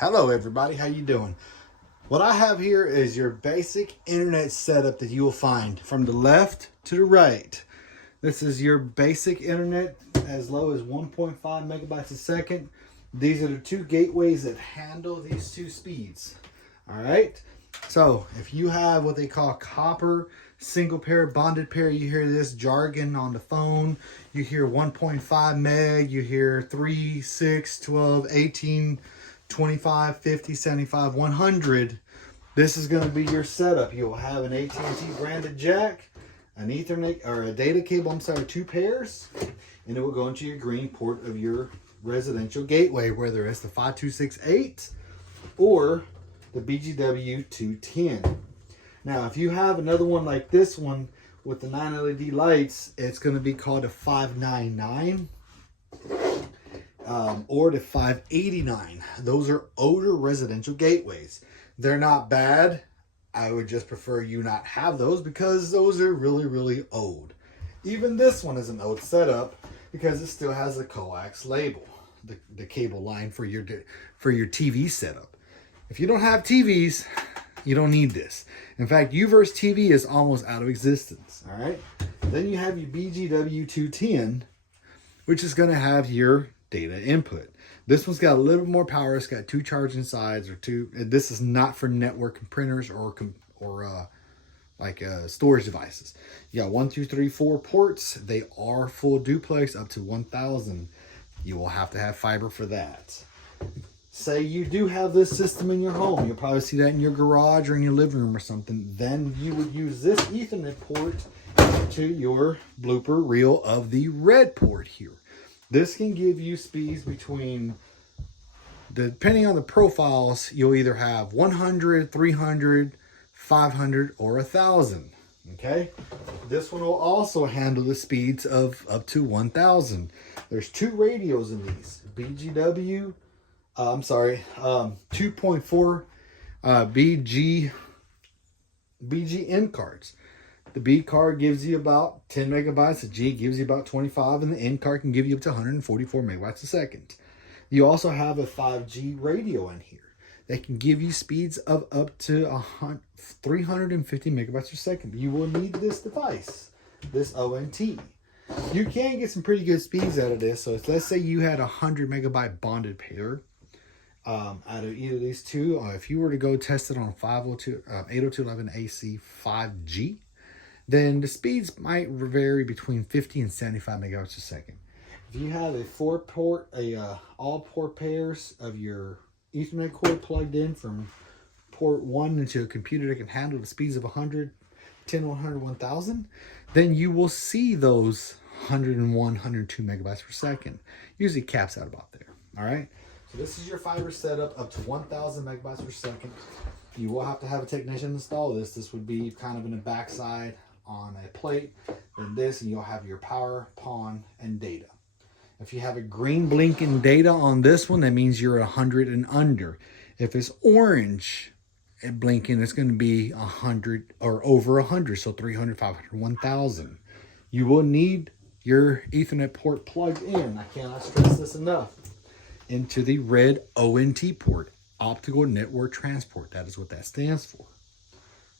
Hello everybody, how you doing? What I have here is your basic internet setup that you will find from the left to the right. This is your basic internet as low as 1.5 megabytes a second. These are the two gateways that handle these two speeds. All right. So if you have what they call copper single pair, bonded pair, you hear this jargon on the phone. You hear 1.5 meg, you hear 3, 6, 12, 18, 25, 50, 75, 100. This is going to be your setup. You will have an AT&T branded jack, an Ethernet or a data cable, two pairs, and it will go into your green port of your residential gateway, whether it's the 5268 or the BGW210. Now, if you have another one like this one with the 9 LED lights, it's going to be called a 599. Or the 589. Those are older residential gateways. They're not bad. I would just prefer you not have those because those are really, really old. Even this one is an old setup because it still has a coax label, the cable line for your TV setup. If you don't have TVs, you don't need this. In fact, UVerse TV is almost out of existence. All right. Then you have your BGW210, which is going to have your data input. This one's got a little bit more power. It's got 2 charging sides or 2. This is not for network printers or storage devices. You got 1, 2, 3, 4 ports. They are full duplex up to 1,000. You will have to have fiber for that. Say you do have this system in your home. You'll probably see that in your garage or in your living room or something. Then you would use this Ethernet port to your blooper reel of the red port here. This can give you speeds between, depending on the profiles, you'll either have 100, 300, 500, or 1,000. Okay? This one will also handle the speeds of up to 1,000. There's 2 radios in these. BGW, 2.4 BGN cards. The B card gives you about 10 megabytes. The G gives you about 25. And the N card can give you up to 144 megabytes a second. You also have a 5G radio in here that can give you speeds of up to 350 megabytes per second. You will need this device, this ONT. You can get some pretty good speeds out of this. So let's say you had a 100 megabyte bonded pair out of either of these two. If you were to go test it on 802.11ac 5G, then the speeds might vary between 50 and 75 megabytes a second. If you have a 4-port, all port pairs of your Ethernet cord plugged in from port 1 into a computer that can handle the speeds of 100, 10, 100, 1000, then you will see those 101, 102 megabytes per second. Usually caps out about there. All right. So this is your fiber setup up to 1,000 megabytes per second. You will have to have a technician install this. This would be kind of in the backside on a plate. Then this, and you'll have your power, PON, and data. If you have a green blinking data on this one, that means you're 100 and under. If it's orange and blinking, it's going to be 100 or over 100. So 300, 500, 1,000. You will need your Ethernet port plugged in. I cannot stress this enough. Into the red ONT port, optical network transport. That is what that stands for.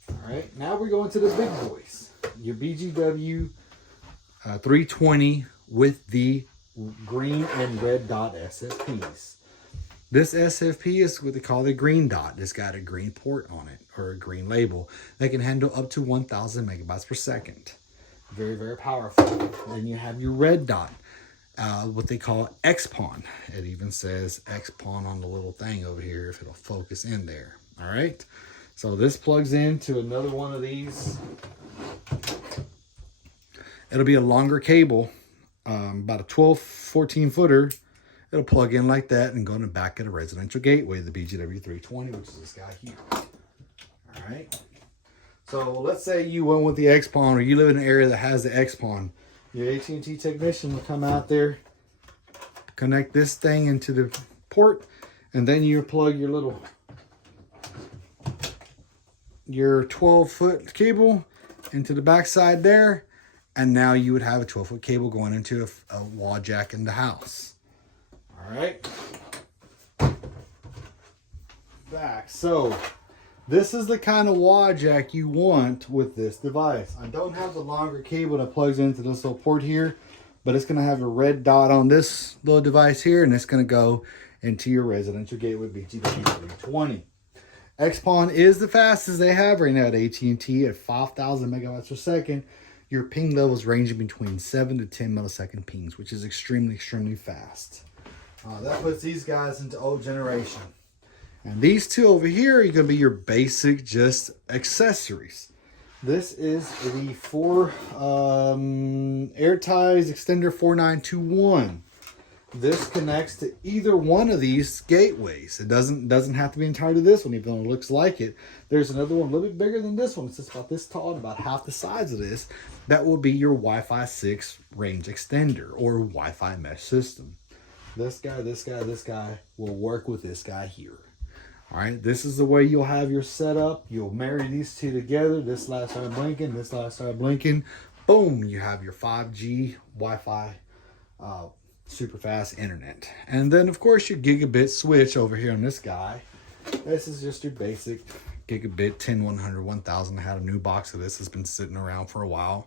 All right, now we're going to the big boys. Your BGW 320 with the green and red dot SFPs. This SFP is what they call the green dot. It's got a green port on it, or a green label, that can handle up to 1,000 megabytes per second. Very, very powerful. Then you have your red dot, what they call XPON. It even says XPON on the little thing over here if it'll focus in there. All right. So this plugs into another one of these. It'll be a longer cable, about a 12, 14 footer. It'll plug in like that and go in the back of the residential gateway, the BGW320, which is this guy here. All right. So let's say you went with the XPON, or you live in an area that has the XPON. Your AT&T technician will come out there, connect this thing into the port, and then you plug your 12-foot cable into the backside there, and now you would have a 12-foot cable going into a wall jack in the house. All right. So this is the kind of wah jack you want with this device. I don't have the longer cable that plugs into this little port here, but it's going to have a red dot on this little device here, and it's going to go into your residential gateway BGW320. XPON is the fastest they have right now at AT&T at 5,000 megabytes per second. Your ping levels ranging between 7 to 10 millisecond pings, which is extremely, extremely fast. That puts these guys into old generation. And these two over here are going to be your basic just accessories. This is the AirTies Extender 4921. This connects to either one of these gateways. It doesn't have to be entirely to this one, even though it looks like it. There's another one a little bit bigger than this one. It's just about this tall and about half the size of this. That will be your Wi-Fi 6 range extender or Wi-Fi mesh system. This guy will work with this guy here. All right, this is the way you'll have your setup. You'll marry these two together. This light started blinking, this light started blinking. Boom, you have your 5G Wi-Fi super fast internet. And then, of course, your gigabit switch over here on this guy. This is just your basic gigabit 10, 100, 1000. I had a new box of this. It's been sitting around for a while.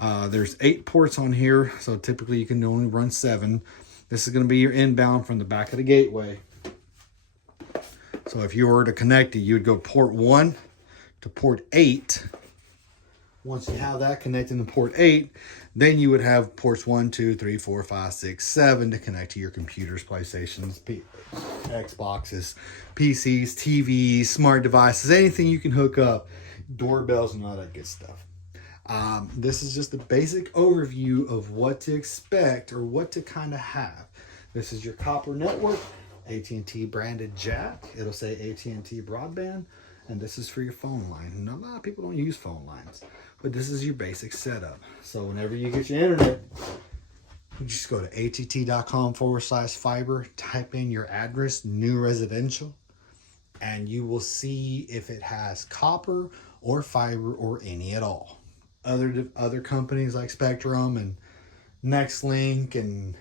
There's 8 ports on here, so typically you can only run 7. This is going to be your inbound from the back of the gateway. So if you were to connect it, you would go port 1 to port 8. Once you have that connected to port 8, then you would have ports 1, 2, 3, 4, 5, 6, 7 to connect to your computers, PlayStations, Xboxes, PCs, TVs, smart devices, anything you can hook up, doorbells and all that good stuff. This is just a basic overview of what to expect or what to kind of have. This is your copper network, AT&T branded jack. It'll say AT&T broadband, and this is for your phone line. And a lot of people don't use phone lines, but this is your basic setup. So whenever you get your internet, you just go to att.com/fiber, type in your address, new residential, and you will see if it has copper or fiber or any at all. Other companies like Spectrum and Nextlink and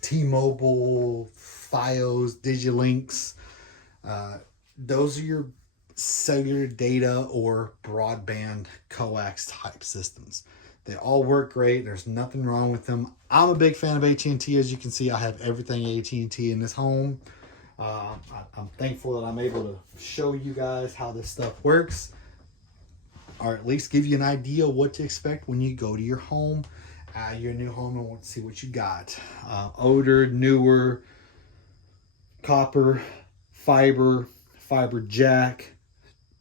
T-Mobile, Fios, Digilinks, those are your cellular data or broadband coax type systems. They all work great. There's nothing wrong with them. I'm a big fan of AT&T. As you can see, I have everything AT&T in this home. I'm thankful that I'm able to show you guys how this stuff works, or at least give you an idea what to expect when you go to your home, your new home, and want to see what you got. Older, newer, copper, fiber jack,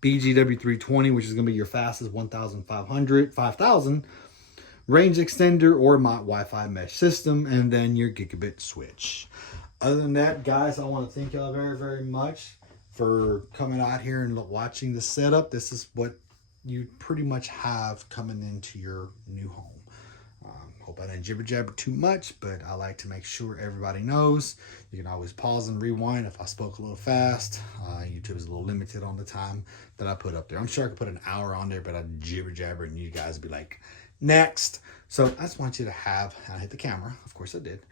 BGW320, which is going to be your fastest 5000 range extender or my Wi-Fi mesh system, and then your gigabit switch. Other than that, guys, I want to thank y'all very, very much for coming out here and watching the setup. This is what you pretty much have coming into your new home. Hope I didn't jibber jabber too much, but I like to make sure everybody knows. You can always pause and rewind if I spoke a little fast. YouTube is a little limited on the time that I put up there. I'm sure I could put an hour on there, but I'd jibber jabber and you guys would be like, next. So I just want you to have, and I hit the camera, of course I did,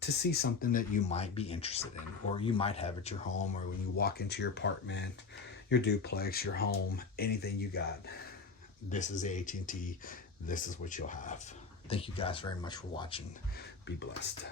to see something that you might be interested in, or you might have at your home, or when you walk into your apartment, your duplex, your home, anything you got. This is AT&T. This is what you'll have. Thank you guys very much for watching. Be blessed.